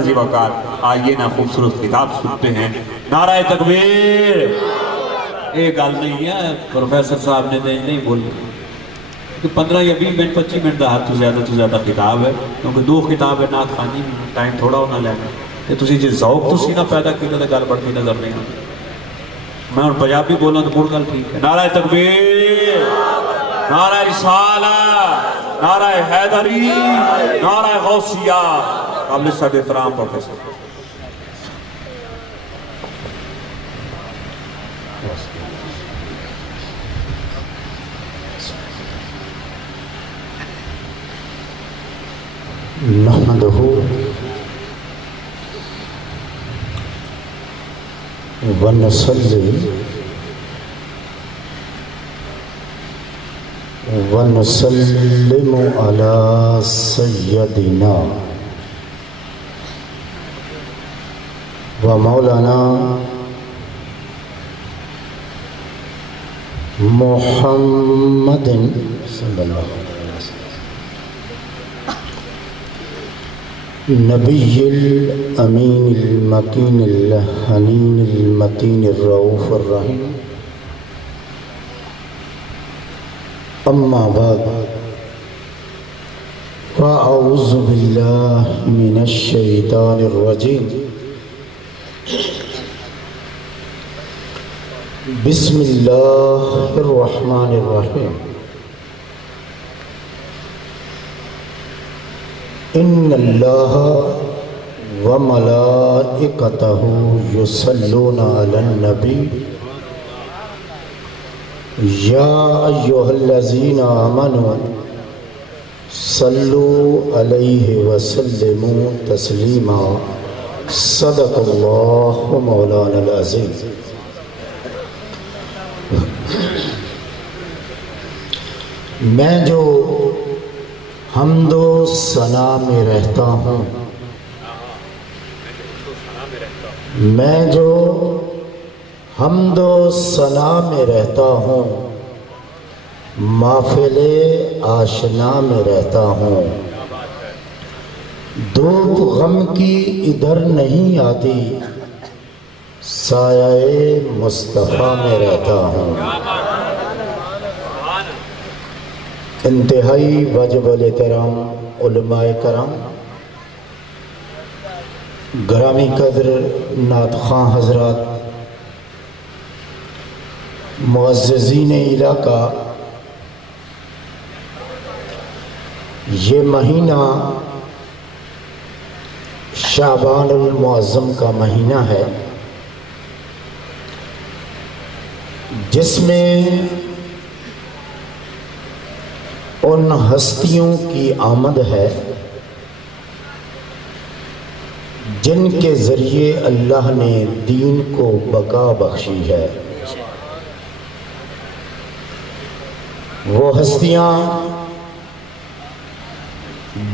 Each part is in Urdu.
عزیز وقار، آئیے نا خوبصورت خطاب سنتے ہیں۔ نعرہ تکبیر! ایک گل نہیں ہے پروفیسر صاحب نے نہیں بولی کہ 15 یا 20 منٹ 25 منٹ دا حد تو زیادہ خطاب ہے، کیونکہ 2 خطاب ہے نعت خوانی، ٹائم تھوڑا ہونا لینا کہ تسی جی ذوق تو سی نہ پیدا کیتا تے گل بڑھتی نظر نہیں آتی۔ میں ہن پنجابی بولاں تو مڑ گل ٹھیک ہے۔ نعرہ تکبیر! نعرہ رسالہ! نعرہ حیدری! نعرہ غوثیہ! قابل صد احترام پروفیسر۔ نحمدہ ونصلی ونسلم علی سیدنا و مولانا محمد صلی اللہ علیہ وسلم نبی الامین المکین الحنین المتین الرؤوف الرحیم، اما بعد فاعوذ باللہ من الشیطان الرجیم، بسم اللہ الرحمن الرحیم، ان اللہ وملائکتہ یصلون علی النبی یا ایہا الذین آمنوا صلوا علیہ وسلموا تسلیما، صدق اللہ مولانا العظیم۔ میں جو حمد و ثنا میں رہتا ہوں، میں جو حمد و ثنا میں رہتا ہوں، محفل آشنا میں رہتا ہوں، دھوپ غم کی ادھر نہیں آتی، سایہ مصطفیٰ میں رہتا ہوں۔ انتہائی واجب الاحترام علماء کرام، گرامی قدر نعت خواں حضرات، معززین علاقہ، یہ مہینہ شعبان المعظم کا مہینہ ہے، جس میں ان ہستیوں کی آمد ہے جن کے ذریعے اللہ نے دین کو بقا بخشی ہے۔ وہ ہستیاں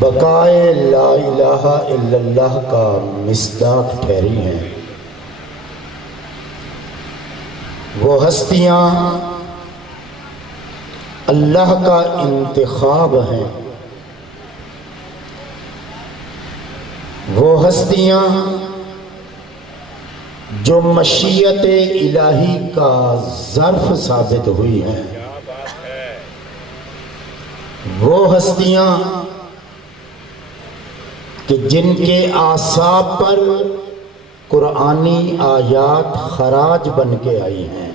بقائے لا الہ الا اللہ کا مصداق ٹھہری ہیں، وہ ہستیاں اللہ کا انتخاب ہیں، وہ ہستیاں جو مشیت الہی کا ظرف ثابت ہوئی ہیں، وہ ہستیاں کہ جن کے اعصاب پر قرآنی آیات خراج بن کے آئی ہیں،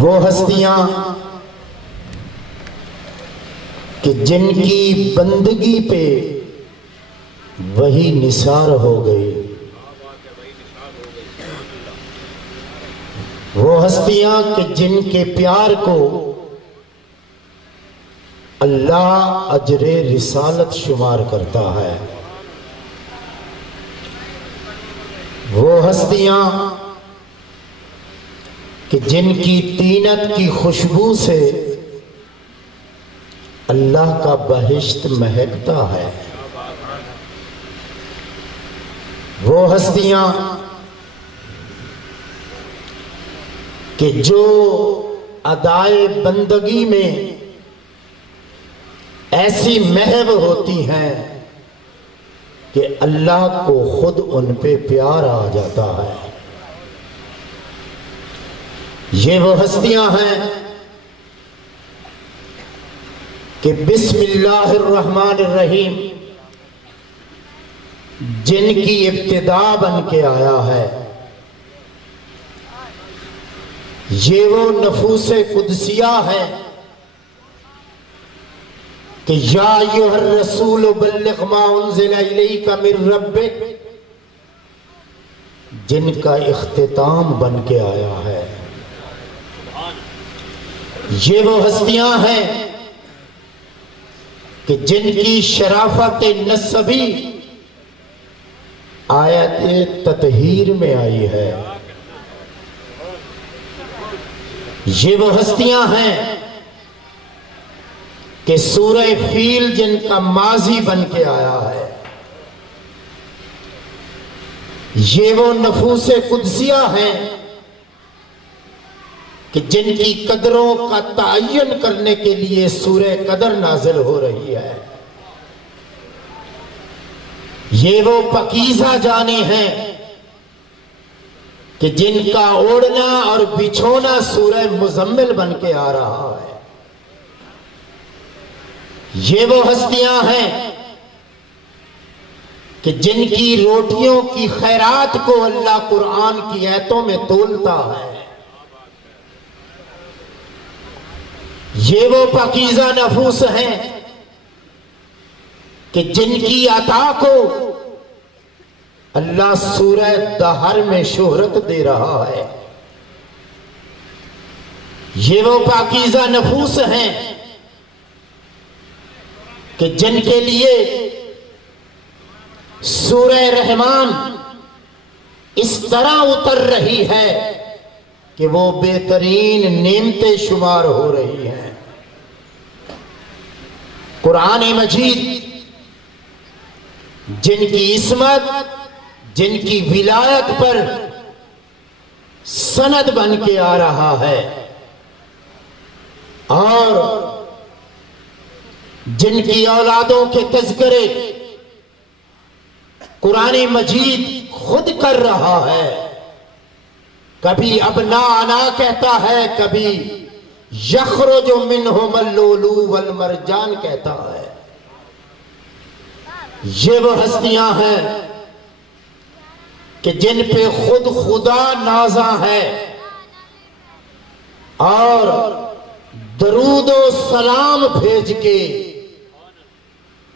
وہ ہستیاں کہ جن کی بندگی پہ وہی نثار ہو گئی، وہ ہستیاں کہ جن کے پیار کو اللہ اجر رسالت شمار کرتا ہے، وہ ہستیاں کہ جن کی طینت کی خوشبو سے اللہ کا بہشت مہکتا ہے، وہ ہستیاں کہ جو ادائے بندگی میں ایسی محو ہوتی ہیں کہ اللہ کو خود ان پہ پیار آ جاتا ہے۔ یہ وہ ہستیاں ہیں کہ بسم اللہ الرحمن الرحیم جن کی ابتدا بن کے آیا ہے، یہ وہ نفوس قدسیہ ہے کہ یا ایھا الرسول بلغ ما انزل الیک من ربک، جن کا اختتام بن کے آیا ہے۔ یہ وہ ہستیاں ہیں کہ جن کی شرافت نسبی آیت تطہیر میں آئی ہے۔ یہ وہ ہستیاں ہیں کہ سورہ فیل جن کا ماضی بن کے آیا ہے۔ یہ وہ نفوس قدسیہ ہیں کہ جن کی قدروں کا تعین کرنے کے لیے سورہ قدر نازل ہو رہی ہے۔ یہ وہ پاکیزہ جانیں ہیں کہ جن کا اوڑھنا اور بچھونا سورہ مزمل بن کے آ رہا ہے۔ یہ وہ ہستیاں ہیں کہ جن کی روٹیوں کی خیرات کو اللہ قرآن کی آیتوں میں تولتا ہے۔ یہ وہ پاکیزہ نفوس ہیں کہ جن کی عطا کو اللہ سورہ دہر میں شہرت دے رہا ہے۔ یہ وہ پاکیزہ نفوس ہیں کہ جن کے لیے سورہ رحمان اس طرح اتر رہی ہے کہ وہ بہترین نعمتیں شمار ہو رہی ہیں۔ قرآن مجید جن کی عصمت، جن کی ولایت پر سند بن کے آ رہا ہے، اور جن کی اولادوں کے تذکرے قرآن مجید خود کر رہا ہے۔ کبھی ابناءنا کہتا ہے، کبھی یخرج منہم اللؤلؤ والمرجان کہتا ہے۔ یہ وہ ہستیاں ہیں کہ جن پہ خود خدا نازاں ہے اور درود و سلام بھیج کے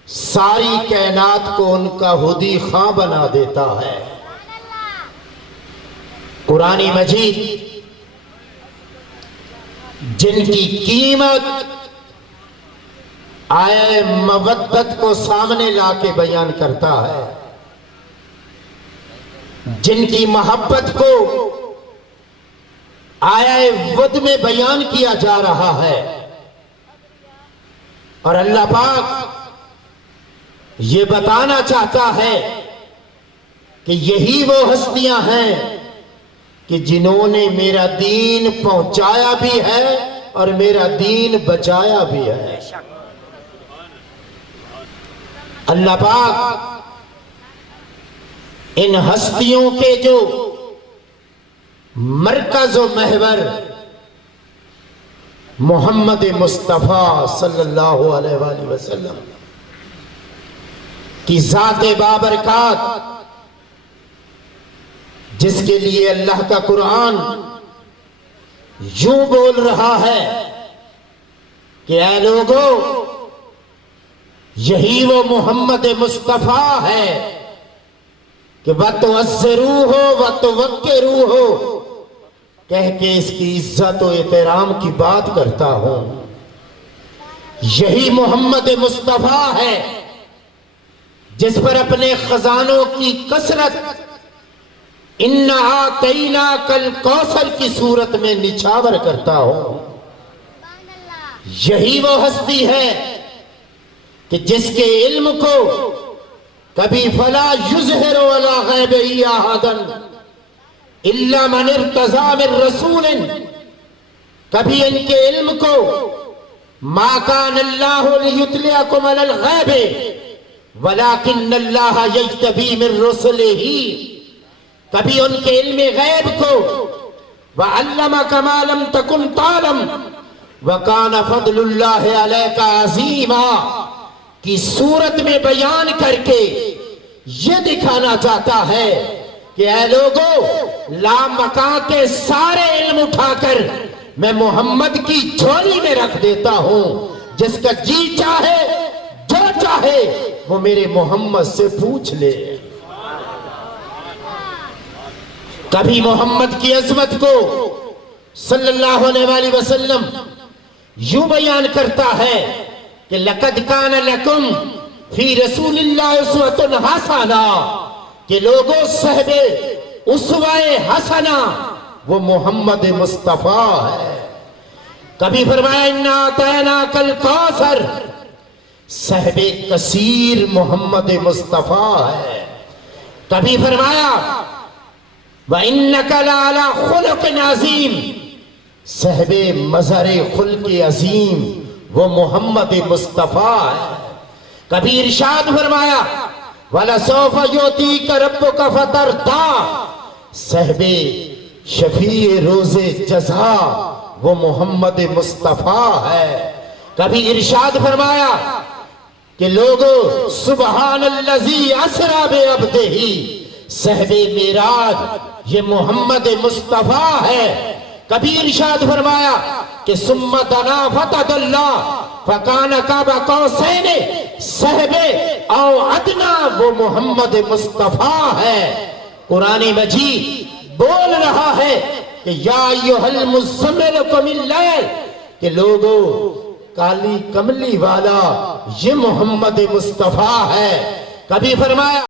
ساری کائنات کو ان کا ہدی خواں بنا دیتا ہے۔ قرآن مجید جن کی قیمت آیہ مودت کو سامنے لا کے بیان کرتا ہے، جن کی محبت کو آیہ ود میں بیان کیا جا رہا ہے، اور اللہ پاک یہ بتانا چاہتا ہے کہ یہی وہ ہستیاں ہیں کہ جنہوں نے میرا دین پہنچایا بھی ہے اور میرا دین بچایا بھی ہے۔ اللہ پاک ان ہستیوں کے جو مرکز و محور محمد مصطفیٰ صلی اللہ علیہ وآلہ وسلم کی ذات بابرکات، جس کے لیے اللہ کا قرآن یوں بول رہا ہے کہ اے لوگو، یہی وہ محمد مصطفیٰ ہے کہ وَتُعَزِّرُوهُ وَتُوَقِّرُوهُ کہہ کے اس کی عزت و احترام کی بات کرتا ہوں۔ یہی محمد مصطفیٰ ہے جس پر اپنے خزانوں کی کثرت اِنَّا أَعْطَيْنَاكَ الْكَوْثَرَ کی صورت میں نچھاور کرتا ہوں۔ یہی وہ ہستی ہے کہ جس کے علم کو کبھی فَلَا يُظْهِرُ عَلَىٰ غَيْبِهِ أَحَدًا إِلَّا مَنِ ارْتَضَىٰ مِن رَّسُولٍ، کبھی ان کے علم کو مَا كَانَ اللَّهُ لِيُطْلِعَكُمْ عَلَى الْغَيْبِ وَلَكِنَّ اللَّهَ يَجْتَبِي مِن رُّسُلِهِ، کبھی ان کے علم غیب کو وَعَلَّمَكَ مَا لَمْ تَكُنْ تَعْلَمْ وَكَانَ فَضْلُ اللَّهِ عَلَيْكَ عَظِيمًا کی صورت میں بیان کر کے یہ دکھانا چاہتا ہے کہ اے لوگوں، لامکاں کے سارے علم اٹھا کر میں محمد کی جھولی میں رکھ دیتا ہوں، جس کا جی چاہے جو چاہے وہ میرے محمد سے پوچھ لے۔ کبھی محمد کی عظمت کو صلی اللہ علیہ وآلہ وسلم یوں بیان کرتا ہے کہ لَقَدْ كَانَ لَكُمْ فِي رَسُولِ اللَّهِ أُسْوَةٌ حَسَنَةٌ کہ لوگوں صحب اسوہ حسنہ وہ محمد مصطفیٰ ہے۔ کبھی فرمایا اِنَّا أَعْطَيْنَاكَ الْكَوْثَرَ، صحب کثیر محمد مصطفیٰ ہے۔ کبھی فرمایا وَإِنَّكَ لَعَلَىٰ خُلُقٍ عَظِيمٍ، صحب مظہر خلق عظیم وہ محمد مصطفیٰ ہے۔ کبھی ارشاد فرمایا وَلَسَوْفَ يُعْطِيكَ رَبُّكَ فَتَرْضَىٰ، صحب شفیع روز جزا وہ محمد مصطفیٰ ہے۔ کبھی ارشاد فرمایا کہ لوگو سبحان الذی اسریٰ بعبدہ، صحب معراج یہ محمد مصطفیٰ ہے۔ کبھی ارشاد فرمایا کہ ثم دنا فتدلی فکان قاب قوسین، صحب او ادنا وہ محمد مصطفیٰ ہے۔ قرآن مجید بول رہا ہے کہ یا ایھا المزمل قم اللیل، کہ لوگو کالی کملی والا یہ محمد مصطفیٰ ہے۔ کبھی فرمایا